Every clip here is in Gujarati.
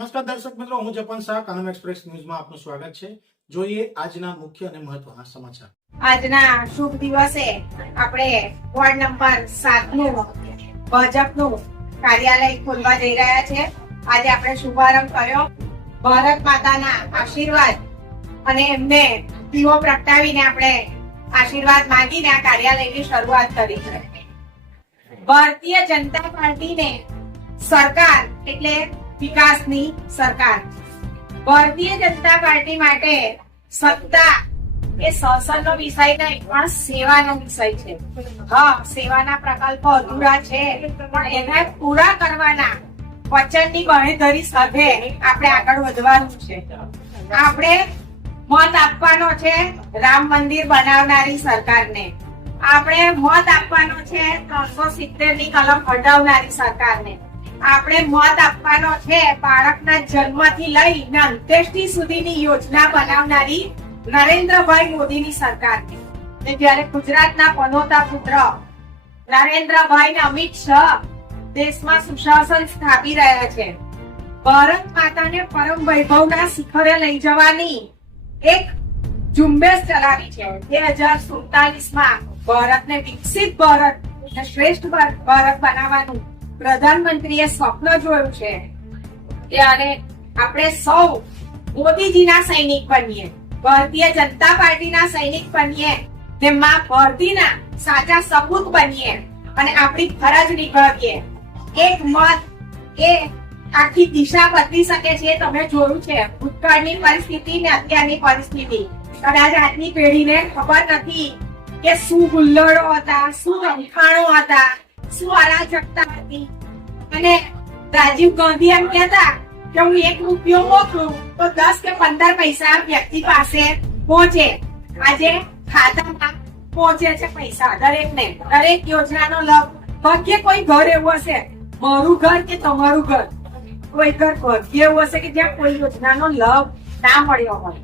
નમસ્કાર દર્શક મિત્રો, હું જપન શાહ, કાનમ એક્સપ્રેસ ન્યૂઝમાં આપનું સ્વાગત છે। જોઈએ આજના મુખ્ય અને મહત્વના સમાચાર। આજના શુભ દિવસે આપણે વોર્ડ નંબર 7 નું ભાજપનું કાર્યાલય ખોલવા જઈ રહ્યા છે। આજે આપણે શુભારંભ કર્યો। ભારત માતાના આશીર્વાદ અને એમને દીવો પ્રગટાવીને આપણે આશીર્વાદ માંગીને આ કાર્યાલયની શરૂઆત કરી છે। ભારતીય જનતા પાર્ટીને સરકાર એટલે વિકાસની સરકાર। ભારતીય જનતા પાર્ટી માટે સત્તા એ શાસનનો વિષય નહીં પણ સેવાનો વિષય છે। હા, સેવાના પ્રકલ્પો અધૂરા છે પણ એને પૂરા કરવાના વચનની બાંહેધરી સાથે આપણે આગળ વધવાનું છે। આપણે મત આપવાનો છે રામ મંદિર બનાવનારી સરકારને। આપણે મત આપવાનો છે 370 ની કલમ હટાવનારી સરકારને। આપણે મત આપવાનો છે બાળકના જન્મથી લઈને અંત્યેષ્ટિ સુધીની યોજના બનાવનારી નરેન્દ્રભાઈ મોદીની સરકારને। જ્યારે ગુજરાતના પનોતા પુત્ર નરેન્દ્રભાઈ ને અમિત શાહ દેશમાં સુશાસન સ્થાપી રહ્યા છે। ભારત માતાને પરમ વૈભવના શિખરે લઈ જવાની એક ઝુંબેશ ચલાવી છે। 2047માં ભારતને વિકસિત ભારત અને શ્રેષ્ઠ ભારત બનાવવાનું પ્રધાનમંત્રીએ સ્વપ્ન જોયું છે। ત્યારે આપણે સૌ મોદીજીના સૈનિક બનીએ, ભારતીય જનતા પાર્ટીના સૈનિક બનીએ, ને માં ભારતીના સાચા સપૂત બનીએ અને આપણી ફરજ નિભાવીએ। એક મત એ આખી દિશા બદલી શકે છે। તમે જોયું છે ભૂતકાળની પરિસ્થિતિ ને અત્યારની પરિસ્થિતિ। કદાચ આજની પેઢીને ખબર નથી કે શું ગુલ્લડો હતા, શું રમખાણો હતા, શું અરાજકતા હતી। અને રાજીવ ગાંધી એમ કહેતા કે હું 1 રૂપિયો મોકલું તો 10 કે 15 પૈસા વ્યક્તિ પાસે પહોંચે। આજે ખાતામાં પહોંચે છે પૈસા દરેકને, દરેક યોજનાનો લાભ। ભાગ્ય કોઈ ઘર એવું હશે, મારું ઘર કે તમારું ઘર, કોઈ ઘર ભાગ્ય એવું હશે કે જ્યાં કોઈ યોજનાનો લાભ ના મળ્યો હોય।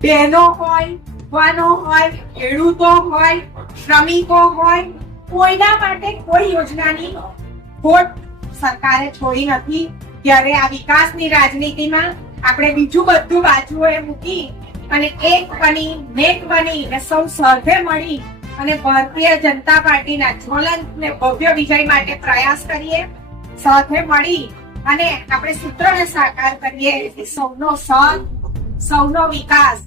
બહેનો હોય, યુવાનો હોય, ખેડૂતો હોય, શ્રમિકો હોય, કોઈના માટે કોઈ યોજનાની ખોટ સરકારે છોડી નથી। ત્યારે આ વિકાસની રાજનીતિમાં આપણે બીજું બધું બાજુએ મૂકી અને એક બની, મેક બની અને સૌ સાથે મળી અને ભારતીય જનતા પાર્ટીના જ્વલંત ને ભવ્ય વિજય માટે પ્રયાસ કરીએ। સાથે મળી અને આપણે સૂત્રને સાકાર કરીએ। સૌનો સાથ, સૌનો વિકાસ।